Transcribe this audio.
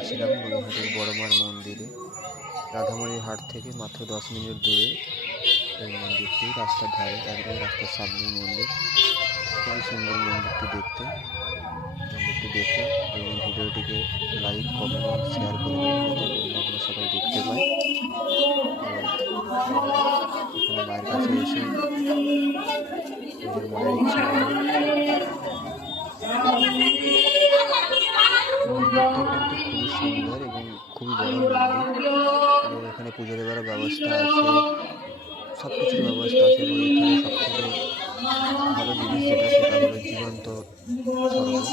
গিয়েছিলাম নৈহাটির বড়মার মন্দিরে। রাধামণির হাট থেকে মাত্র 10 মিনিট দূরে এই মন্দিরটি, রাস্তার ধারে, একদম রাস্তার সামনেই মন্দির। খুবই সুন্দর মন্দিরটি দেখতে। মন্দিরটি দেখে এই ভিডিওটিকে লাইক, কমেন্ট এবং শেয়ার করে দিন, যাতে অন্য সবাই দেখতে পায়। এখানে মায়ের কাছে এসে নিজের মনের ইচ্ছা মতন মন্দিরটি কিন্তু খুবই সুন্দর এবং খুবই বড় মন্দির, এবং এখানে পুজো দেওয়ার ব্যবস্থা আছে, সব কিছুর ব্যবস্থা আছে। এবং এখানে সব থেকে ভালো জিনিস সেটা হলো জীবন্ত শরবত।